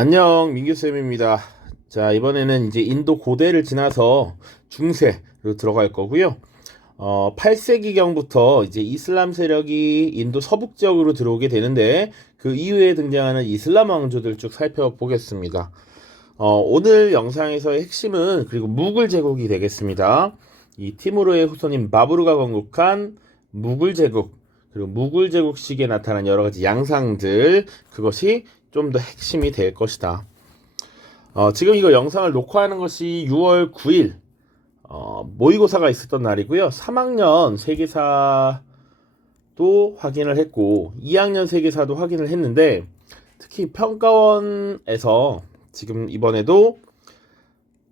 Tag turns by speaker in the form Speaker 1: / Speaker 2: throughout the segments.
Speaker 1: 안녕, 민규쌤입니다. 자, 이번에는 이제 인도 고대를 지나서 중세로 들어갈 거고요. 어, 8세기경부터 이제 이슬람 세력이 인도 서북 지역으로 들어오게 되는데 그 이후에 등장하는 이슬람 왕조들 쭉 살펴보겠습니다. 어, 오늘 영상에서의 핵심은 그리고 무굴 제국이 되겠습니다. 이 티무르의 후손인 바브르가 건국한 무굴 제국 그리고 무굴 제국 시기에 나타난 여러 가지 양상들 그것이 좀 더 핵심이 될 것이다. 어, 지금 이거 영상을 녹화하는 것이 6월 9일 어, 모의고사가 있었던 날이고요. 3학년 세계사도 확인을 했고 2학년 세계사도 확인을 했는데 특히 평가원에서 지금 이번에도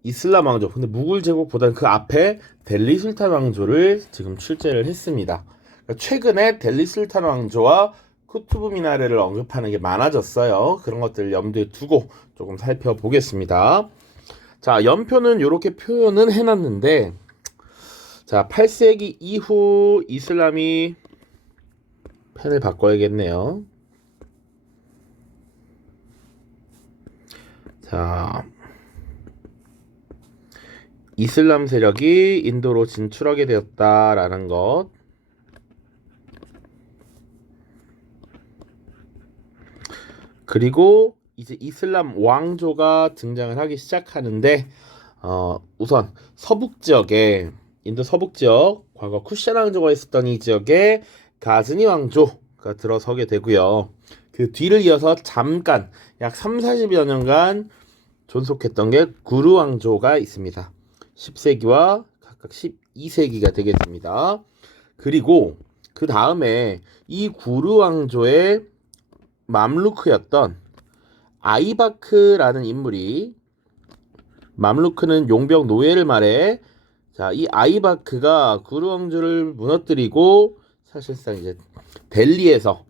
Speaker 1: 이슬람 왕조 근데 무굴 제국보다는 그 앞에 델리 술탄 왕조를 지금 출제를 했습니다. 그러니까 최근에 델리 술탄 왕조와 쿠투브 미나레를 언급하는 게 많아졌어요. 그런 것들 염두에 두고 조금 살펴보겠습니다. 자, 연표는 이렇게 표현은 해놨는데, 자, 8세기 이후 이슬람이 펜을 바꿔야겠네요. 자, 이슬람 세력이 인도로 진출하게 되었다라는 것. 그리고 이제 이슬람 왕조가 등장을 하기 시작하는데 어, 우선 서북 지역에 인도 서북 지역 과거 쿠샤 왕조가 있었던 이 지역에 가즈니 왕조가 들어서게 되고요. 그 뒤를 이어서 잠깐 약 3, 40여 년간 존속했던 게 구루 왕조가 있습니다. 10세기와 각각 12세기가 되겠습니다. 그리고 그 다음에 이 구루 왕조의 맘루크였던 아이바크라는 인물이 맘루크는 용병 노예를 말해 자, 이 아이바크가 구루 왕조를 무너뜨리고 사실상 이제 델리에서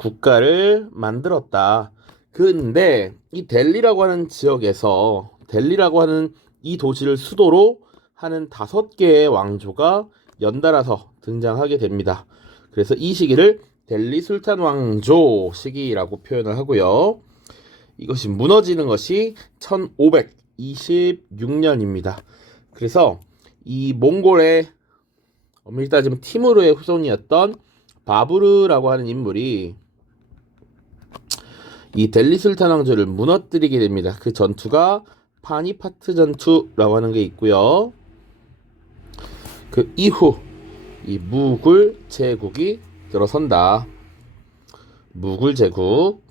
Speaker 1: 국가를 만들었다. 근데 이 델리라고 하는 지역에서 델리라고 하는 이 도시를 수도로 하는 다섯 개의 왕조가 연달아서 등장하게 됩니다. 그래서 이 시기를 델리 술탄 왕조 시기라고 표현을 하고요. 이것이 무너지는 것이 1526년입니다. 그래서 이 몽골의 엄밀히 따지면 티무르의 후손이었던 바부르라고 하는 인물이 이 델리 술탄 왕조를 무너뜨리게 됩니다. 그 전투가 파니파트 전투라고 하는 게 있고요. 그 이후 이 무굴 제국이 들어선다. 무굴 제국.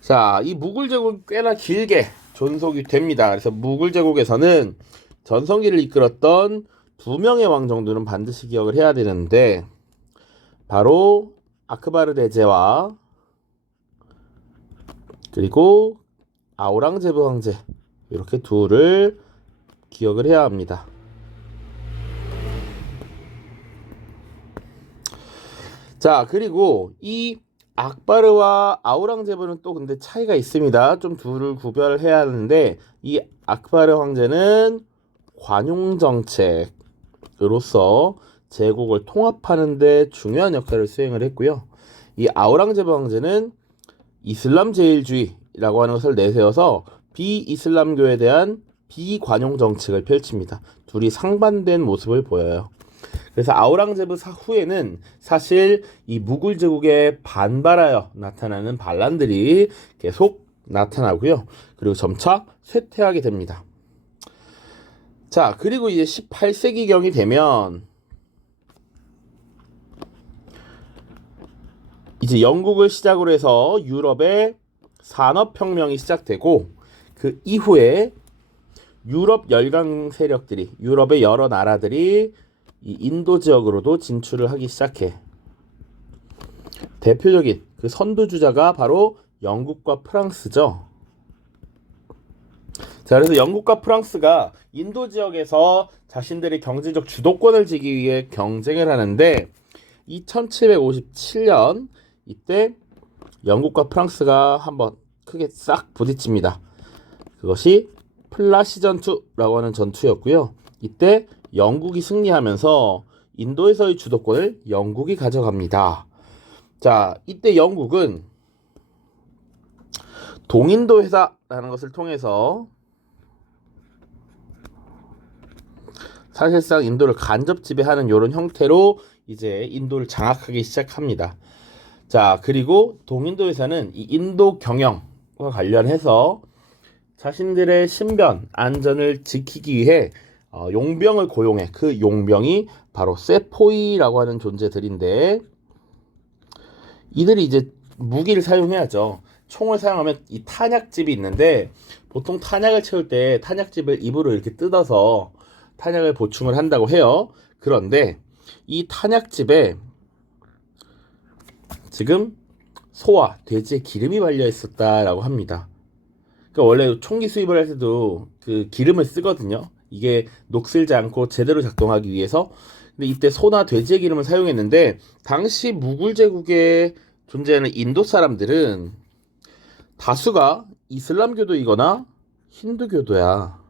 Speaker 1: 자, 이 무굴 제국 꽤나 길게 존속이 됩니다. 그래서 무굴 제국에서는 전성기를 이끌었던 두 명의 왕 정도는 반드시 기억을 해야 되는데 바로 아크바르 대제와 그리고 아우랑제브 황제 이렇게 둘을 기억을 해야 합니다. 자, 그리고 이 악바르와 아우랑 제브는 또 근데 차이가 있습니다. 좀 둘을 구별해야 하는데 이 악바르 황제는 관용 정책으로서 제국을 통합하는 데 중요한 역할을 수행을 했고요. 이 아우랑제브 황제는 이슬람 제일주의라고 하는 것을 내세워서 비이슬람교에 대한 비관용 정책을 펼칩니다. 둘이 상반된 모습을 보여요. 그래서 아우랑제브 사후에는 사실 이 무굴 제국에 반발하여 나타나는 반란들이 계속 나타나고요. 그리고 점차 쇠퇴하게 됩니다. 자, 그리고 이제 18세기경이 되면 이제 영국을 시작으로 해서 유럽의 산업혁명이 시작되고 그 이후에 유럽 열강 세력들이 유럽의 여러 나라들이 이 인도 지역으로도 진출을 하기 시작해. 대표적인 그 선두주자가 바로 영국과 프랑스죠. 자, 그래서 영국과 프랑스가 인도 지역에서 자신들의 경제적 주도권을 지기 위해 경쟁을 하는데 이 1757년 이때 영국과 프랑스가 한번 크게 싹 부딪힙니다. 그것이 플라시 전투라고 하는 전투였고요. 이때 영국이 승리하면서 인도에서의 주도권을 영국이 가져갑니다. 자, 이때 영국은 동인도 회사라는 것을 통해서 사실상 인도를 간접 지배하는 이런 형태로 이제 인도를 장악하기 시작합니다. 자, 그리고 동인도 회사는 이 인도 경영과 관련해서 자신들의 신변, 안전을 지키기 위해 어, 용병을 고용해 그 용병이 바로 세포이라고 하는 존재들인데 이들이 이제 무기를 사용해야죠. 총을 사용하면 이 탄약집이 있는데 보통 탄약을 채울 때 탄약집을 입으로 이렇게 뜯어서 탄약을 보충을 한다고 해요. 그런데 이 탄약집에 지금 소와 돼지의 기름이 발려 있었다라고 합니다. 그러니까 원래 총기 수입을 할 때도 그 기름을 쓰거든요. 이게 녹슬지 않고 제대로 작동하기 위해서. 근데 이때 소나 돼지의 기름을 사용했는데 당시 무굴 제국에 존재하는 인도 사람들은 다수가 이슬람교도이거나 힌두교도야.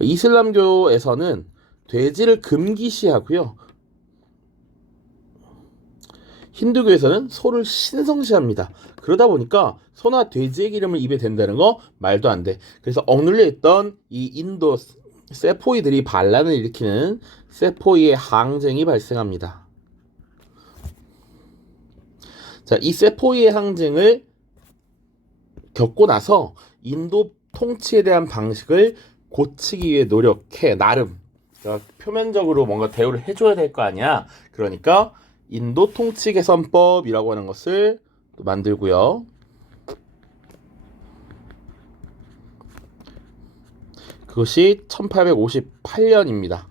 Speaker 1: 이슬람교에서는 돼지를 금기시하고요. 힌두교에서는 소를 신성시합니다. 그러다 보니까 소나 돼지의 기름을 입에 댄다는 거 말도 안 돼. 그래서 억눌려 있던 이 인도 세포이들이 반란을 일으키는 세포이의 항쟁이 발생합니다. 자, 이 세포이의 항쟁을 겪고 나서 인도 통치에 대한 방식을 고치기 위해 노력해 나름 그러니까 표면적으로 뭔가 대우를 해줘야 될 거 아니야. 그러니까 인도 통치 개선법이라고 하는 것을 또 만들고요. 그것이 1858년입니다.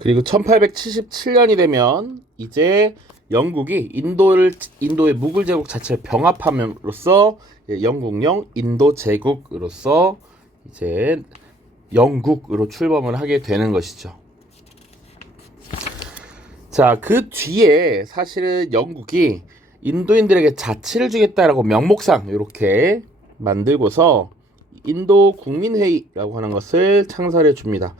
Speaker 1: 그리고 1877년이 되면 이제 영국이 인도를 인도의 무굴 제국 자체를 병합함으로써 영국령 인도 제국으로서 이제 영국으로 출범을 하게 되는 것이죠. 자, 그 뒤에 사실은 영국이 인도인들에게 자치를 주겠다라고 명목상 이렇게 만들고서 인도 국민회의라고 하는 것을 창설해 줍니다.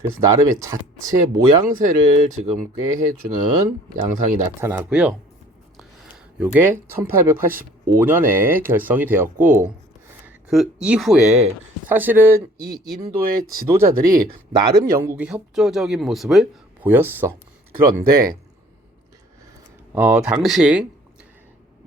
Speaker 1: 그래서 나름의 자체 모양새를 지금 꾀해 주는 양상이 나타나고요. 요게 1885년에 결성이 되었고 그 이후에 사실은 이 인도의 지도자들이 나름 영국의 협조적인 모습을 보였어. 그런데 어, 당시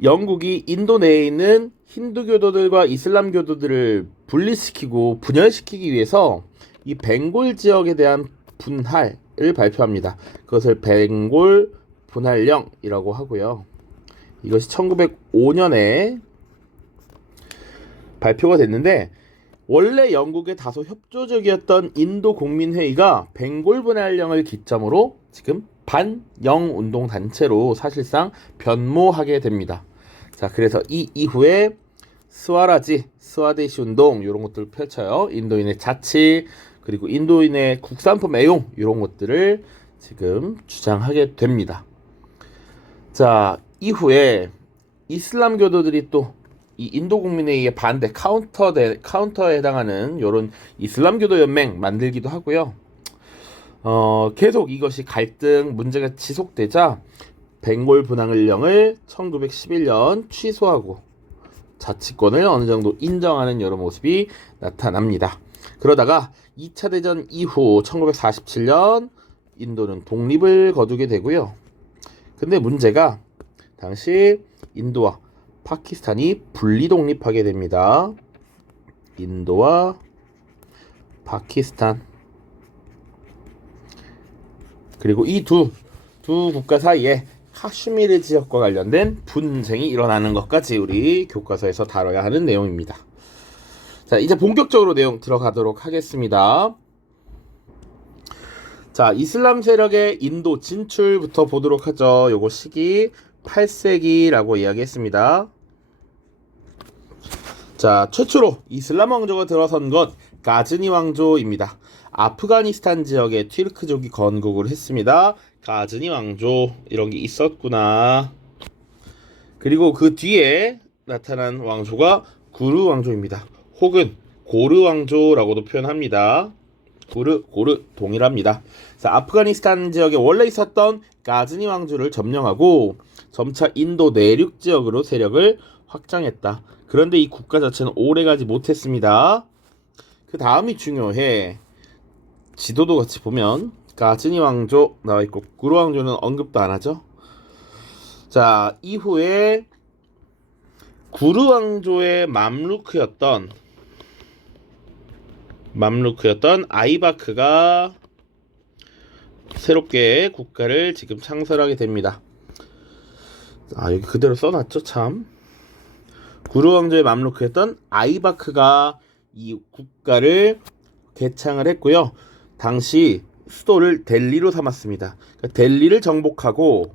Speaker 1: 영국이 인도 내에 있는 힌두교도들과 이슬람교도들을 분리시키고 분열시키기 위해서 이 벵골 지역에 대한 분할을 발표합니다. 그것을 벵골 분할령이라고 하고요. 이것이 1905년에 발표가 됐는데 원래 영국의 다소 협조적이었던 인도 국민회의가 벵골 분할령을 기점으로 지금 반영 운동 단체로 사실상 변모하게 됩니다. 자, 그래서 이 이후에 스와라지, 스와데시 운동 이런 것들을 펼쳐요. 인도인의 자치 그리고 인도인의 국산품 애용 이런 것들을 지금 주장하게 됩니다. 자, 이후에 이슬람교도들이 또 이 인도 국민에 의해 반대 카운터 대, 카운터에 해당하는 이런 이슬람교도 연맹 만들기도 하고요. 어, 계속 이것이 갈등 문제가 지속되자 벵골 분할령을 1911년 취소하고 자치권을 어느 정도 인정하는 여러 모습이 나타납니다. 그러다가 2차 대전 이후 1947년 인도는 독립을 거두게 되고요. 근데 문제가 당시 인도와 파키스탄이 분리 독립하게 됩니다. 인도와 파키스탄 그리고 이 두 두 국가 사이에 카슈미르 지역과 관련된 분쟁이 일어나는 것까지 우리 교과서에서 다뤄야 하는 내용입니다. 자, 이제 본격적으로 내용 들어가도록 하겠습니다. 자, 이슬람 세력의 인도 진출부터 보도록 하죠. 요거 시기 8세기라고 이야기했습니다. 자, 최초로 이슬람 왕조가 들어선 것 가즈니 왕조입니다. 아프가니스탄 지역에 튀르크족이 건국을 했습니다. 가즈니 왕조 이런 게 있었구나. 그리고 그 뒤에 나타난 왕조가 구르 왕조입니다. 혹은 고르 왕조라고도 표현합니다. 고르 고르 동일합니다. 자, 아프가니스탄 지역에 원래 있었던 가즈니 왕조를 점령하고 점차 인도 내륙 지역으로 세력을 확장했다. 그런데 이 국가 자체는 오래가지 못했습니다. 그 다음이 중요해. 지도도 같이 보면 가즈니 왕조 나와 있고 구루 왕조는 언급도 안 하죠. 자 이후에 구루 왕조의 맘루크였던 맘루크였던 아이바크가 새롭게 국가를 지금 창설하게 됩니다. 아 여기 그대로 써놨죠 참. 구루 왕조의 맘루크였던 아이바크가 이 국가를 개창을 했고요. 당시 수도를 델리로 삼았습니다. 그러니까 델리를 정복하고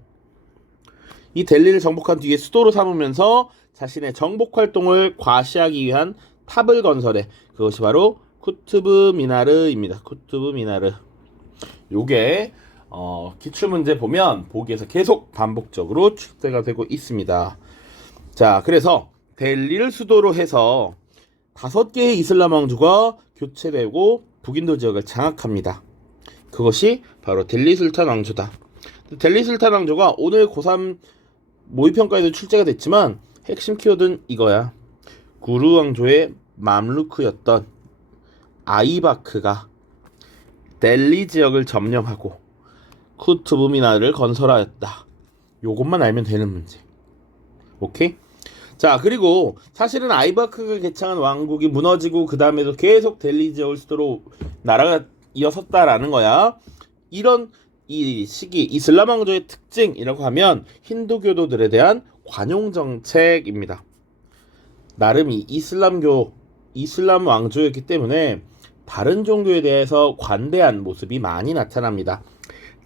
Speaker 1: 이 델리를 정복한 뒤에 수도로 삼으면서 자신의 정복 활동을 과시하기 위한 탑을 건설해 그것이 바로 쿠투브 미나르입니다. 쿠투브 미나르. 요게 어, 기출 문제 보면 보기에서 계속 반복적으로 출제가 되고 있습니다. 자, 그래서 델리를 수도로 해서 다섯 개의 이슬람 왕조가 교체되고 북인도 지역을 장악합니다. 그것이 바로 델리 술탄 왕조다. 델리 술탄 왕조가 오늘 고3 모의평가에도 출제가 됐지만 핵심 키워드는 이거야. 구루 왕조의 맘루크였던 아이바크가 델리 지역을 점령하고 쿠투브 미나를 건설하였다. 요것만 알면 되는 문제. 오케이? 자, 그리고 사실은 아이바크가 개창한 왕국이 무너지고 그 다음에도 계속 델리 지역을 수도로 나라가 이어섰다라는 거야. 이런 이 시기 이슬람 왕조의 특징이라고 하면 힌두교도들에 대한 관용 정책입니다. 나름 이 이슬람교 이슬람 왕조였기 때문에 다른 종교에 대해서 관대한 모습이 많이 나타납니다.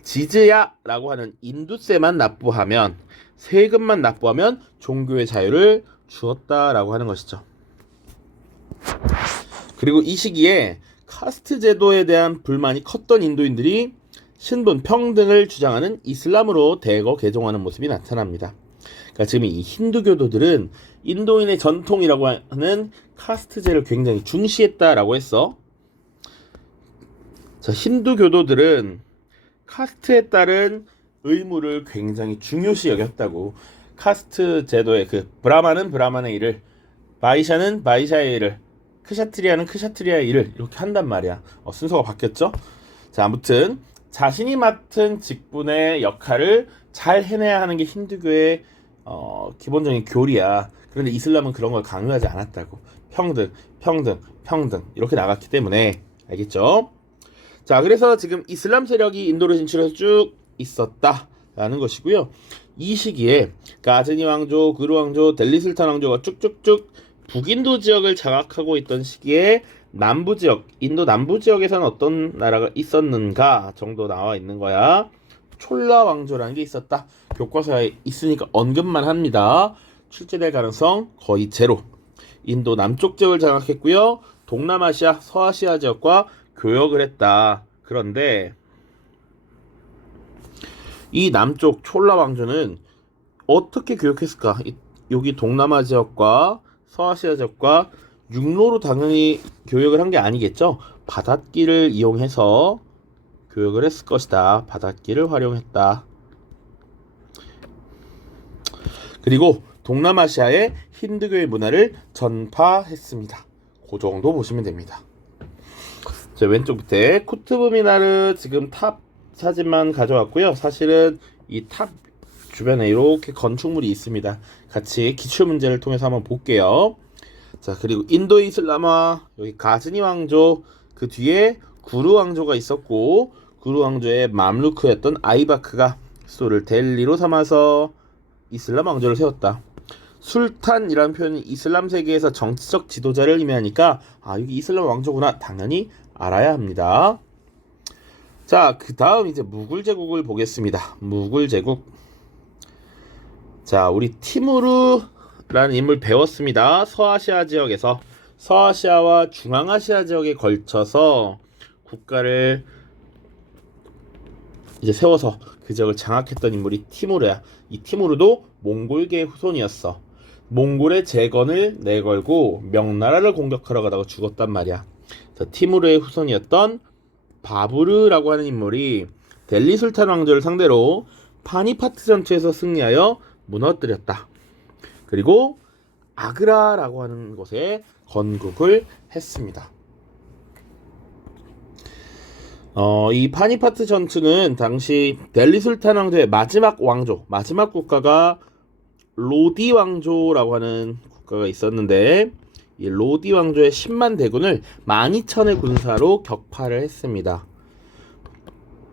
Speaker 1: 지즈야라고 하는 인두세만 납부하면 세금만 납부하면 종교의 자유를 주었다라고 하는 것이죠. 그리고 이 시기에 카스트 제도에 대한 불만이 컸던 인도인들이 신분 평등을 주장하는 이슬람으로 대거 개종하는 모습이 나타납니다. 그러니까 지금 이 힌두교도들은 인도인의 전통이라고 하는 카스트제를 굉장히 중시했다라고 했어. 자, 힌두교도들은 카스트에 따른 의무를 굉장히 중요시 여겼다고. 카스트 제도의 그 브라마는 브라만의 일을, 바이샤는 바이샤의 일을, 크샤트리아는 크샤트리아의 일을 이렇게 한단 말이야. 어, 순서가 바뀌었죠? 자, 아무튼 자신이 맡은 직분의 역할을 잘 해내야 하는 게 힌두교의 어, 기본적인 교리야. 그런데 이슬람은 그런 걸 강요하지 않았다고. 평등, 평등, 평등 이렇게 나갔기 때문에 알겠죠? 자, 그래서 지금 이슬람 세력이 인도로 진출해서 쭉 있었다라는 것이고요. 이 시기에 가즈니 왕조, 그루 왕조, 델리 술탄 왕조가 쭉쭉쭉 북인도 지역을 장악하고 있던 시기에 남부 지역, 인도 남부 지역에서는 어떤 나라가 있었는가 정도 나와 있는 거야. 촐라 왕조라는 게 있었다. 교과서에 있으니까 언급만 합니다. 출제될 가능성 거의 제로. 인도 남쪽 지역을 장악했고요. 동남아시아, 서아시아 지역과 교역을 했다. 그런데 이 남쪽 촐라 왕조는 어떻게 교역했을까? 이- 여기 동남아 지역과 서아시아 지역과 육로로 당연히 교역을 한 게 아니겠죠? 바닷길을 이용해서 교역을 했을 것이다. 바닷길을 활용했다. 그리고 동남아시아의 힌두교의 문화를 전파했습니다. 그 정도 보시면 됩니다. 자, 왼쪽 밑에 쿠투브 미나르 지금 탑 사진만 가져왔고요. 사실은 이 탑 주변에 이렇게 건축물이 있습니다. 같이 기출 문제를 통해서 한번 볼게요. 자, 그리고 인도 이슬람화 여기 가즈니 왕조 그 뒤에 구루 왕조가 있었고 구루 왕조의 맘루크였던 아이바크가 수도를 델리로 삼아서 이슬람 왕조를 세웠다. 술탄이라는 표현이 이슬람 세계에서 정치적 지도자를 의미하니까 아 여기 이슬람 왕조구나 당연히 알아야 합니다. 자, 그 다음 이제 무굴 제국을 보겠습니다. 무굴 제국. 자, 우리 티무르라는 인물 배웠습니다. 서아시아 지역에서 서아시아와 중앙아시아 지역에 걸쳐서 국가를 이제 세워서 그 지역을 장악했던 인물이 티무르야. 이 티무르도 몽골계의 후손이었어. 몽골의 재건을 내걸고 명나라를 공격하러 가다가 죽었단 말이야. 그래서 티무르의 후손이었던 바부르라고 하는 인물이 델리 술탄 왕조를 상대로 파니파트 전투에서 승리하여 무너뜨렸다. 그리고 아그라라고 하는 곳에 건국을 했습니다. 어, 이 파니파트 전투는 당시 델리 술탄 왕조의 마지막 왕조, 마지막 국가가 로디 왕조라고 하는 국가가 있었는데 이 로디 왕조의 10만 대군을 12,000의 군사로 격파를 했습니다.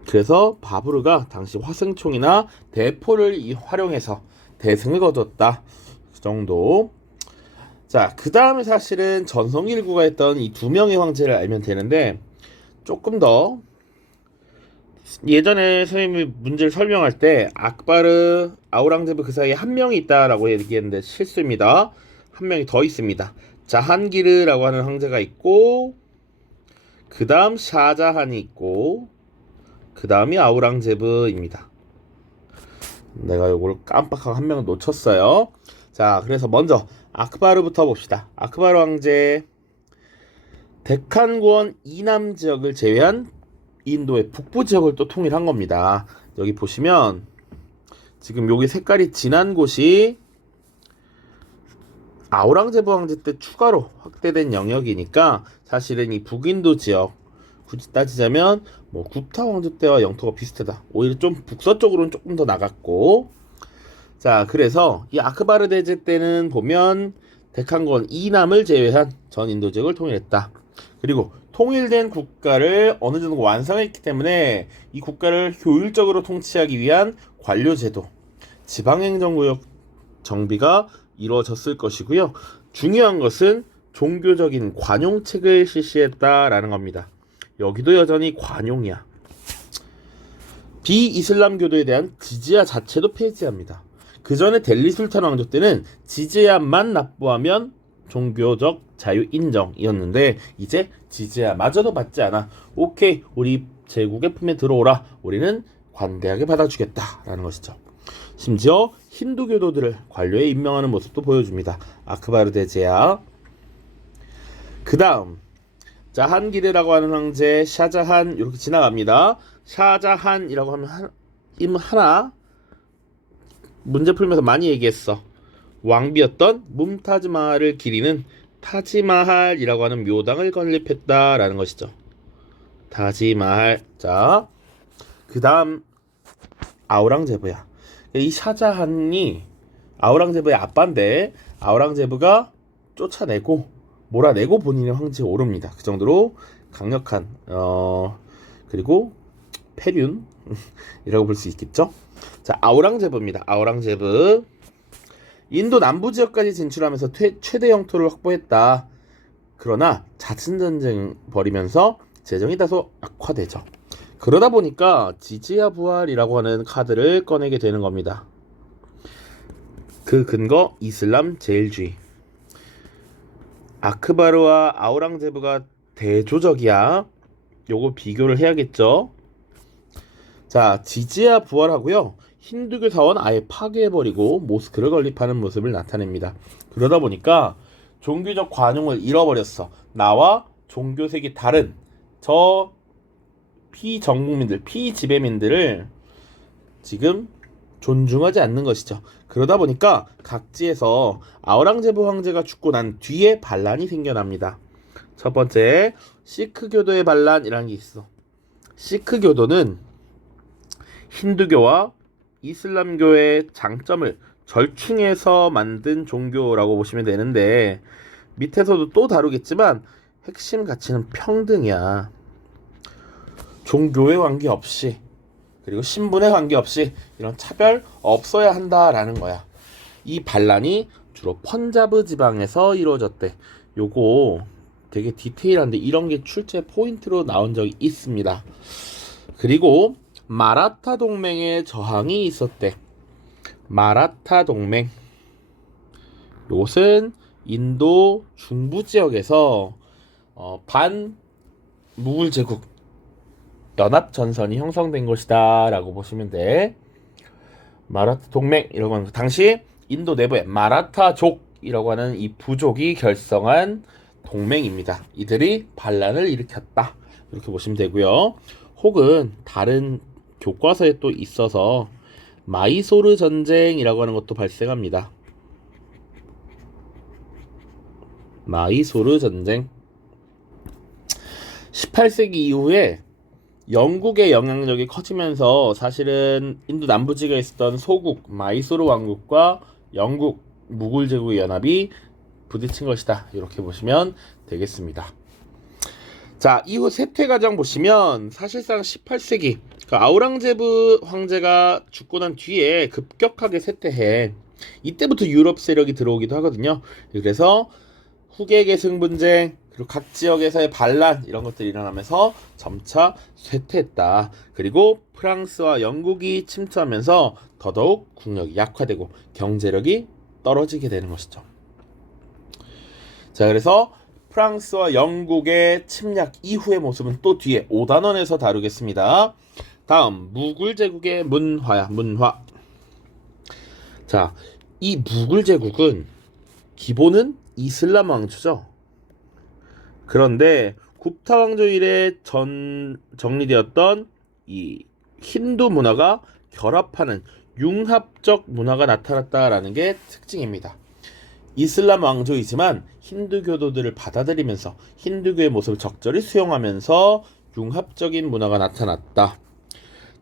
Speaker 1: 그래서 바브르가 당시 화승총이나 대포를 이- 활용해서 대승을 거뒀다. 그 정도. 자, 그 다음에 사실은 전성일구가 했던 이 두 명의 황제를 알면 되는데 조금 더 예전에 선생님이 문제를 설명할 때 악바르, 아우랑제브 그 사이에 한 명이 있다라고 얘기했는데 실수입니다. 한 명이 더 있습니다. 자한기르라고 하는 황제가 있고 그 다음 샤자한이 있고 그 다음이 아우랑제브입니다. 내가 요걸 깜빡하고 한명 놓쳤어요. 자, 그래서 먼저 아크바르부터 봅시다. 아크바르 황제 데칸권 이남 지역을 제외한 인도의 북부 지역을 또 통일한 겁니다. 여기 보시면 지금 여기 색깔이 진한 곳이 아우랑제브 황제 때 추가로 확대된 영역이니까 사실은 이 북인도 지역 굳이 따지자면 뭐 굽타 왕조 때와 영토가 비슷하다. 오히려 좀 북서 쪽으로는 조금 더 나갔고 자 그래서 이 아크바르 대제 때는 보면 데칸권 이남을 제외한 전 인도 지역을 통일했다. 그리고 통일된 국가를 어느 정도 완성했기 때문에 이 국가를 효율적으로 통치하기 위한 관료제도, 지방행정구역 정비가 이루어졌을 것이고요. 중요한 것은 종교적인 관용책을 실시했다라는 겁니다. 여기도 여전히 관용이야. 비이슬람교도에 대한 지지야 자체도 폐지합니다. 그 전에 델리 술탄 왕조 때는 지지야만 납부하면 종교적 자유 인정이었는데 이제 지지야마저도 받지 않아. 오케이, 우리 제국의 품에 들어오라. 우리는 관대하게 받아주겠다라는 것이죠. 심지어 힌두 교도들을 관료에 임명하는 모습도 보여줍니다. 아크바르 대제야. 그 다음 자한기르라고 하는 황제 샤자한 이렇게 지나갑니다. 샤자한이라고 하면 한, 임 하나 문제 풀면서 많이 얘기했어. 왕비였던 뭄타즈 마할을 기리는 타지마할이라고 하는 묘당을 건립했다라는 것이죠. 타지마할. 자, 그 다음 아우랑제브야. 이 샤자한이 아우랑제브의 아빠인데 아우랑제브가 쫓아내고 몰아내고 본인의 황제에 오릅니다. 그 정도로 강력한 어 그리고 페륜이라고 볼 수 있겠죠. 자 아우랑제브입니다. 아우랑제브 인도 남부 지역까지 진출하면서 퇴, 최대 영토를 확보했다. 그러나 자친 전쟁 벌이면서 재정이 다소 악화되죠. 그러다 보니까 지지야 부활이라고 하는 카드를 꺼내게 되는 겁니다. 그 근거 이슬람 제일주의. 아크바르와 아우랑제브가 대조적이야. 요거 비교를 해야겠죠. 자, 지지야 부활하고요. 힌두교 사원 아예 파괴해버리고 모스크를 건립하는 모습을 나타냅니다. 그러다 보니까 종교적 관용을 잃어버렸어. 나와 종교색이 다른 저 피정국민들, 피지배민들을 지금 존중하지 않는 것이죠. 그러다 보니까 각지에서 아우랑제브 황제가 죽고 난 뒤에 반란이 생겨납니다. 첫 번째, 시크교도의 반란이라는 게 있어. 시크교도는 힌두교와 이슬람교의 장점을 절충해서 만든 종교라고 보시면 되는데 밑에서도 또 다루겠지만 핵심 가치는 평등이야. 종교에 관계없이 그리고 신분에 관계없이 이런 차별 없어야 한다라는 거야. 이 반란이 주로 펀자브 지방에서 이루어졌대. 요거 되게 디테일한데 이런 게 출제 포인트로 나온 적이 있습니다. 그리고 마라타 동맹의 저항이 있었대. 마라타 동맹. 이것은 인도 중부 지역에서 어, 반 무굴 제국 연합 전선이 형성된 것이다 라고 보시면 돼. 마라타 동맹 이라고 하는 당시 인도 내부에 마라타족이라고 하는 이 부족이 결성한 동맹입니다. 이들이 반란을 일으켰다. 이렇게 보시면 되고요. 혹은 다른 교과서에 또 있어서 마이소르 전쟁이라고 하는 것도 발생합니다. 마이소르 전쟁. 18세기 이후에 영국의 영향력이 커지면서 사실은 인도 남부지구에 있었던 소국 마이소르 왕국과 영국 무굴 제국의 연합이 부딪힌 것이다. 이렇게 보시면 되겠습니다. 자, 이후 세퇴 과정 보시면 사실상 18세기 그 아우랑제브 황제가 죽고 난 뒤에 급격하게 쇠퇴해 이때부터 유럽 세력이 들어오기도 하거든요. 그래서 후계 계승 분쟁 그리고 각 지역에서의 반란 이런 것들이 일어나면서 점차 쇠퇴했다. 그리고 프랑스와 영국이 침투하면서 더더욱 국력이 약화되고 경제력이 떨어지게 되는 것이죠. 자, 그래서 프랑스와 영국의 침략 이후의 모습은 또 뒤에 5단원에서 다루겠습니다. 다음 무굴 제국의 문화야 문화. 자, 이 무굴 제국은 기본은 이슬람 왕조죠. 그런데 굽타 왕조 이래 전 정리되었던 이 힌두 문화가 결합하는 융합적 문화가 나타났다라는 게 특징입니다. 이슬람 왕조이지만 힌두교도들을 받아들이면서 힌두교의 모습을 적절히 수용하면서 융합적인 문화가 나타났다.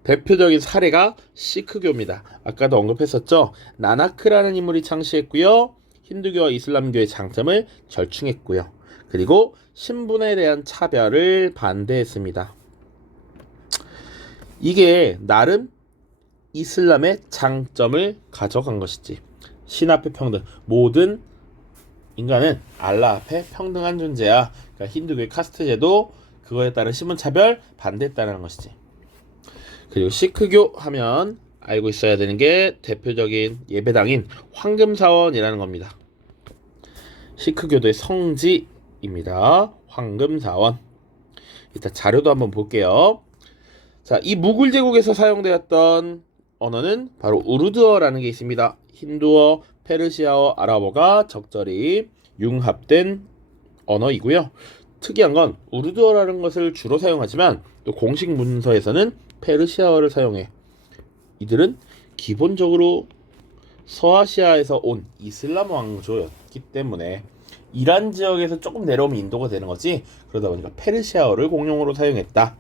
Speaker 1: 대표적인 사례가 시크교입니다. 아까도 언급했었죠. 나나크라는 인물이 창시했고요. 힌두교와 이슬람교의 장점을 절충했고요. 그리고 신분에 대한 차별을 반대했습니다. 이게 나름 이슬람의 장점을 가져간 것이지. 신 앞에 평등. 모든 인간은 알라 앞에 평등한 존재야. 그러니까 힌두교의 카스트 제도 그거에 따른 신분 차별 반대했다는 것이지. 그리고 시크교 하면 알고 있어야 되는 게 대표적인 예배당인 황금사원이라는 겁니다. 시크교도의 성지 입니다. 황금사원. 이따 자료도 한번 볼게요. 자, 이 무굴 제국에서 사용되었던 언어는 바로 우르드어라는 게 있습니다. 힌두어, 페르시아어, 아랍어가 적절히 융합된 언어이고요. 특이한 건 우르드어라는 것을 주로 사용하지만 또 공식 문서에서는 페르시아어를 사용해. 이들은 기본적으로 서아시아에서 온 이슬람 왕조였기 때문에 이란 지역에서 조금 내려오면 인도가 되는 거지. 그러다 보니까 페르시아어를 공용어로 사용했다.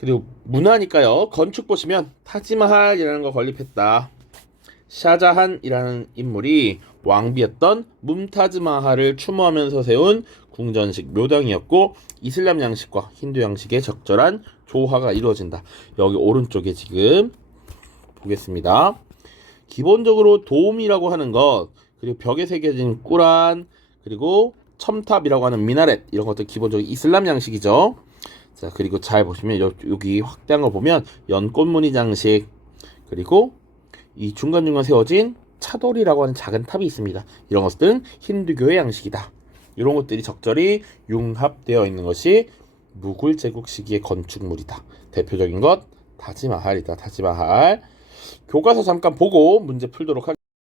Speaker 1: 그리고 문화니까요. 건축 보시면 타지마할이라는 거 건립했다. 샤자한이라는 인물이 왕비였던 뭄타즈 마할을 추모하면서 세운 궁전식 묘당이었고 이슬람 양식과 힌두 양식의 적절한 조화가 이루어진다. 여기 오른쪽에 지금 보겠습니다. 기본적으로 도움이라고 하는 것 그리고 벽에 새겨진 꾸란 그리고 첨탑이라고 하는 미나렛 이런 것들 기본적으로 이슬람 양식이죠. 자 그리고 잘 보시면 여, 여기 확대한 거 보면 연꽃무늬 장식 그리고 이 중간중간 세워진 차돌이라고 하는 작은 탑이 있습니다. 이런 것들은 힌두교의 양식이다. 이런 것들이 적절히 융합되어 있는 것이 무굴 제국 시기의 건축물이다. 대표적인 것 타지마할이다. 타지마할. 교과서 잠깐 보고 문제 풀도록 하겠습니다.